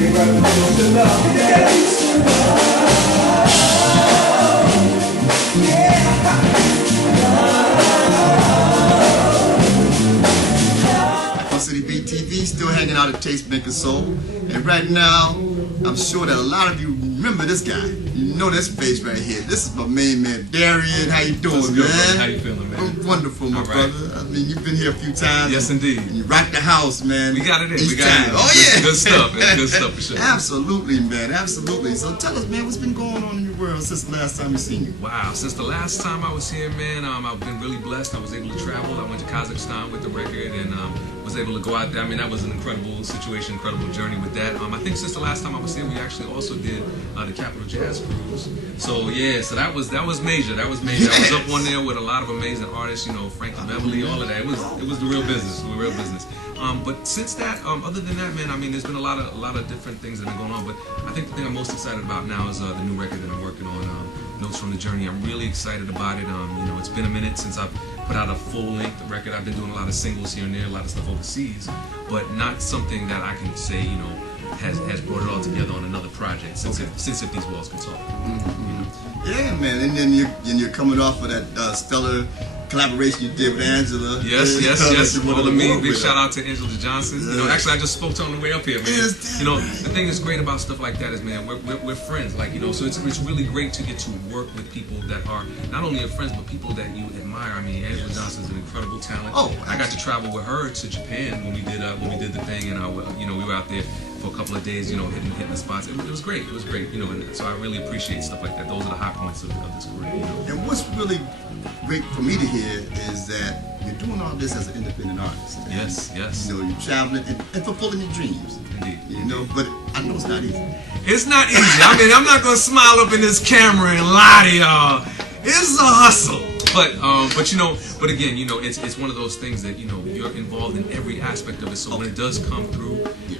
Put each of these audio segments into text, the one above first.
City BTV, still hanging out at Tastemakers Soul, and right now, I'm sure that a lot of you remember this guy. You know this face right here. This is my main man, Darien. How you doing, good, man? Brother. How you feeling, man? I'm wonderful, my brother. I mean, you've been here a few times. Yes, indeed. And you rocked the house, man. We got it in. Each We got time. it in. Oh, yeah. Good stuff, man. Good stuff for sure. Absolutely, man. Absolutely. So tell us, man, what's been going on in your world since the last time we seen you? Wow. Since the last time I was here, man, I've been really blessed. I was able to travel. I went to Kazakhstan with the record and was able to go out there. I mean, that was an incredible situation, incredible journey with that. I think since the last time I was here, we actually also did the Capital Jazz Cruise. So yeah, so that was major. That was major. I was up on there with a lot of amazing artists, you know, Frankie Beverly, all of that. It was the real business, the real business. But since that, other than that, man, I mean, there's been a lot of different things that have been going on. But I think the thing I'm most excited about now is the new record that I'm working on, Notes from the Journey. I'm really excited about it. You know, it's been a minute since I've put out a full-length record. I've been doing a lot of singles here and there, a lot of stuff overseas, but not something that I can say, you know, has brought it all together on another project since If These Walls Can Talk. Mm-hmm. You know? Yeah, man, and then you're coming off of that stellar collaboration you did with Angela. Yes. Big shout out to Angela Johnson. You know, actually, I just spoke to her on the way up here, man. You know, the thing that's great about stuff like that is, man, we're friends. Like, you know, so it's really great to get to work with people that are not only your friends, but people that you admire. I mean, Angela Johnson's an incredible talent. Oh, I got to travel with her to Japan when we did the thing, and you know, we were out there for a couple of days, you know, hitting the spots. It was great. It was great, you know, and so I really appreciate stuff like that. Those are the high points of this career, you know. And what's really great for me to hear is that you're doing all this as an independent artist. Yes. You know, you're traveling and fulfilling your dreams. Indeed. You know, but I know it's not easy. It's not easy. I mean, I'm not gonna smile up in this camera and lie to y'all. It's a hustle. But you know, but again, you know, it's one of those things that, you know, you're involved in every aspect of it. So when it does come through, you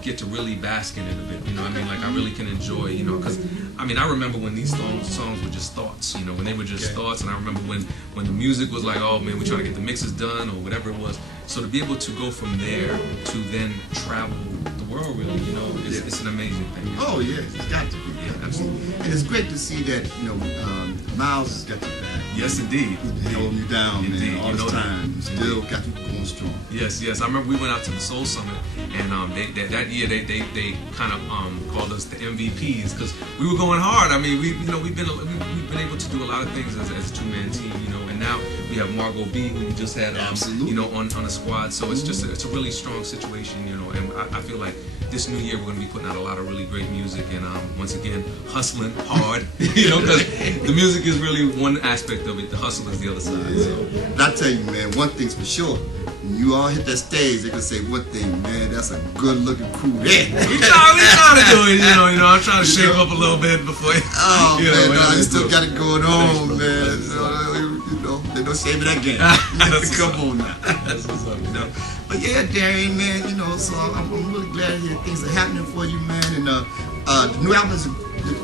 get to really bask in it a bit. You know, I mean, like I really can enjoy, you know, because I mean, I remember when these songs were just thoughts, you know, when they were just thoughts, and I remember when the music was like, oh man, we're trying to get the mixes done or whatever it was. So to be able to go from there to then travel the world, really, you know, it's an amazing thing. Oh yeah, it's got to be. Yeah, absolutely. And it's great to see that, you know, Miles has got your back. Yes, indeed. He's holding you down, Indeed. man, all this time. Still got you going strong. Yes. I remember we went out to the Soul Summit, and that year they kind of called us the MVPs because we were going hard. I mean, we've been able to do a lot of things as a two-man team, you know, and now we have Margot B, who we just had, you know, on a squad. So it's just it's a really strong situation, you know, and I feel like this new year we're going to be putting out a lot of really great music, and once again hustling hard, you know, because the music is really one aspect of it. The hustle is the other side. Yeah. So. But I tell you, man, one thing's for sure. When you all hit that stage, they can say one thing, man, that's a good-looking crew there. We try to do it, you know. I'm trying to shake up a little bit before. Oh you man, know, you still got it going on, man. You know, they don't shame it again. Come on now. That's what's up, you know. But yeah, Darien, man, you know, so I'm really glad to hear things are happening for you, man. And the new album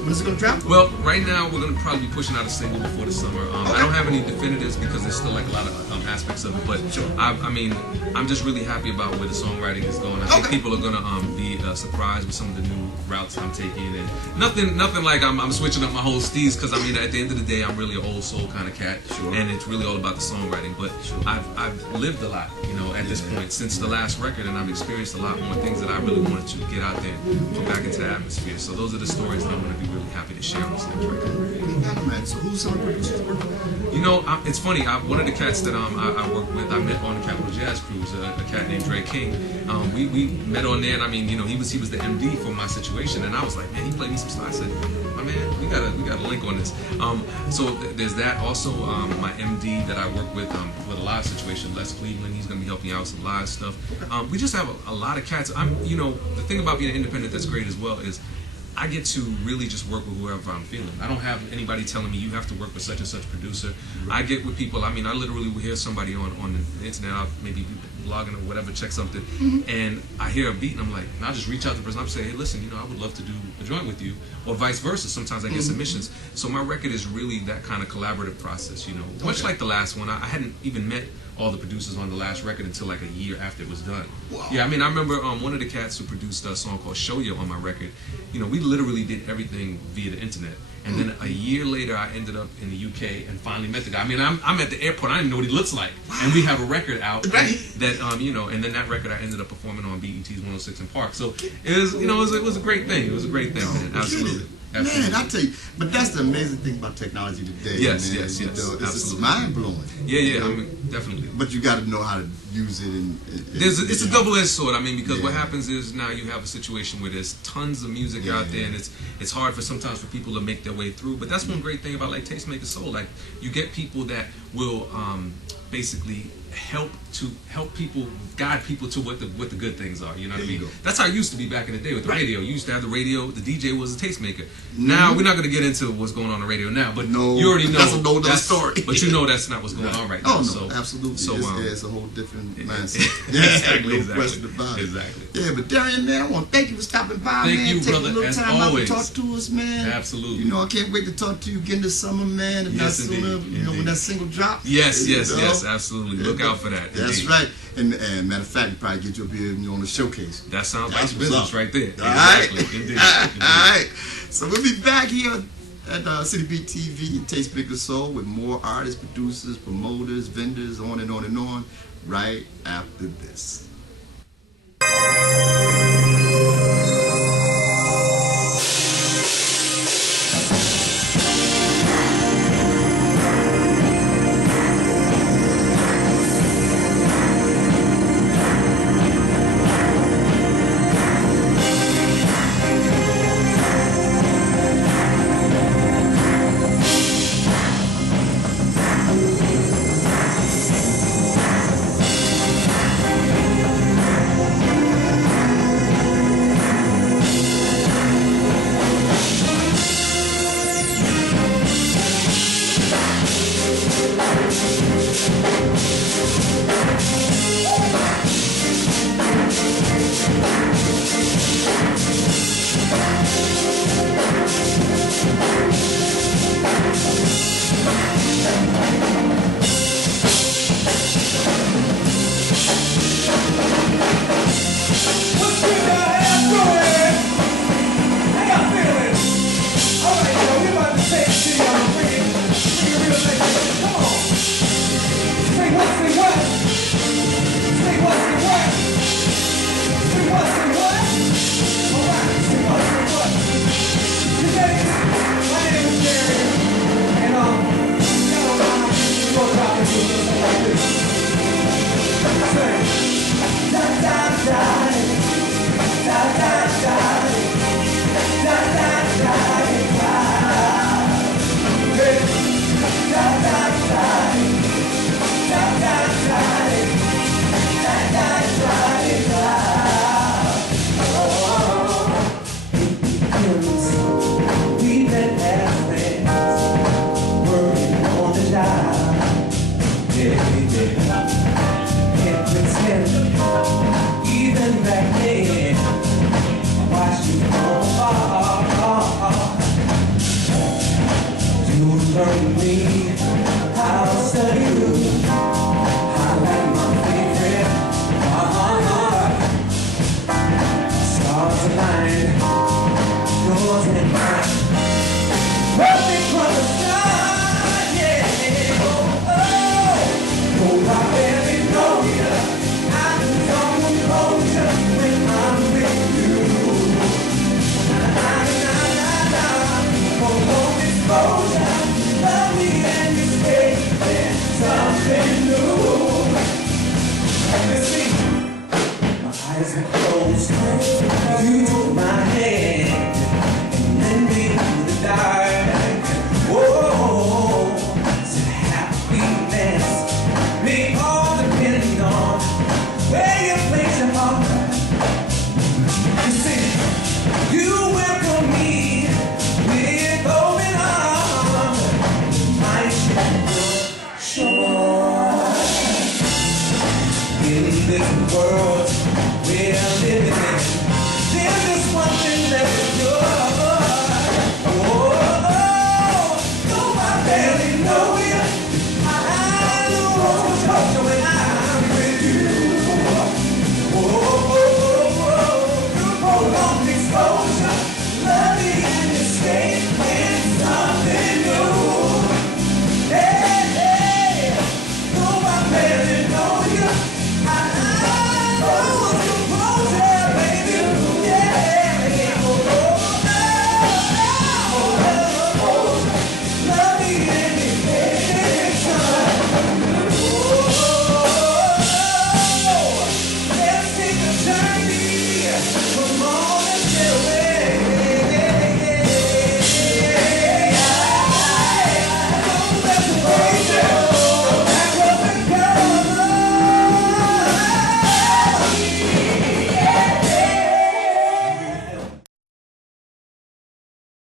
when is it going to drop? Well, right now we're going to probably be pushing out a single before the summer. I don't have any definitives because there's still like a lot of aspects of it. But sure. I mean, I'm just really happy about where the songwriting is going. I think people are going to be surprised with some of the new routes I'm taking, and nothing like I'm switching up my whole steez, because I mean, at the end of the day, I'm really an old soul kind of cat, and it's really all about the songwriting. But I've lived a lot, you know, at this point since the last record, and I've experienced a lot more things that I really wanted to get out there and put back into the atmosphere. So those are the stories that I'm going to be really happy to share on this next record. So who's some of the producers working with? You know, it's funny. One of the cats that I work with, I met on the Capital Jazz Cruise. A cat named Dre King. We met on there, and I mean, you know, he was the MD for my situation, and I was like, man, he played me some stuff. I said, my man, we got a link on this. So there's that. Also, my MD that I work with a live situation, Les Cleveland. He's gonna be helping me out with some live stuff. We just have a lot of cats. You know, the thing about being independent that's great as well is I get to really just work with whoever I'm feeling. I don't have anybody telling me you have to work with such and such producer. I get with people. I mean, I literally will hear somebody on the internet, I'll maybe be blogging or whatever, check something, and I hear a beat, and I'm like, and I'll just reach out to the person. I'm saying, hey, listen, you know, I would love to do a joint with you, or vice versa. Sometimes I get submissions. So my record is really that kind of collaborative process, you know. Much like the last one, I hadn't even met all the producers on the last record until like a year after it was done. Wow. Yeah, I mean, I remember one of the cats who produced a song called Show You on my record. You know, we literally did everything via the internet. And then a year later, I ended up in the UK and finally met the guy. I mean, I'm at the airport. I didn't even know what he looks like. Wow. And we have a record out that, you know, and then that record I ended up performing on BET's 106 in Park. So it was, you know, it was a great thing. It was a great thing, man. Absolutely. Absolutely. Man, I tell you, but that's the amazing thing about technology today. Yes, man. yes, yes. It's mind blowing. Yeah, yeah. I mean, definitely. But you got to know how to use it. It's a double-edged sword. I mean, because what happens is now you have a situation where there's tons of music out there, and it's hard sometimes for people to make their way through. But that's one great thing about like Tastemakers Soul. Like you get people that will basically help people, guide people to what the good things are. You know what I mean? That's how it used to be back in the day with the radio. You used to have the radio. The DJ was a tastemaker. Now we're not going to get into what's going on the radio now, but you already know that's another story. But you know that's not what's going on right now. Oh no, so, absolutely. So it's a whole different mindset. Exactly, no question about it. Exactly. Yeah, but Darien, man, I want to thank you for stopping by, Thank man. you, Taking brother, a little as time always. out to talk to us, man. Absolutely. You know, I can't wait to talk to you again this summer, man. If not sooner, you know, when that single drops. Yes, absolutely. Look out for that. That's right. And matter of fact, you probably get your beer on the showcase. That sounds like business right there. All right. Indeed. All right. So we'll be back here at City Beat TV and Tastemakers Soul with more artists, producers, promoters, vendors, on and on and on, right after this. You took my hand.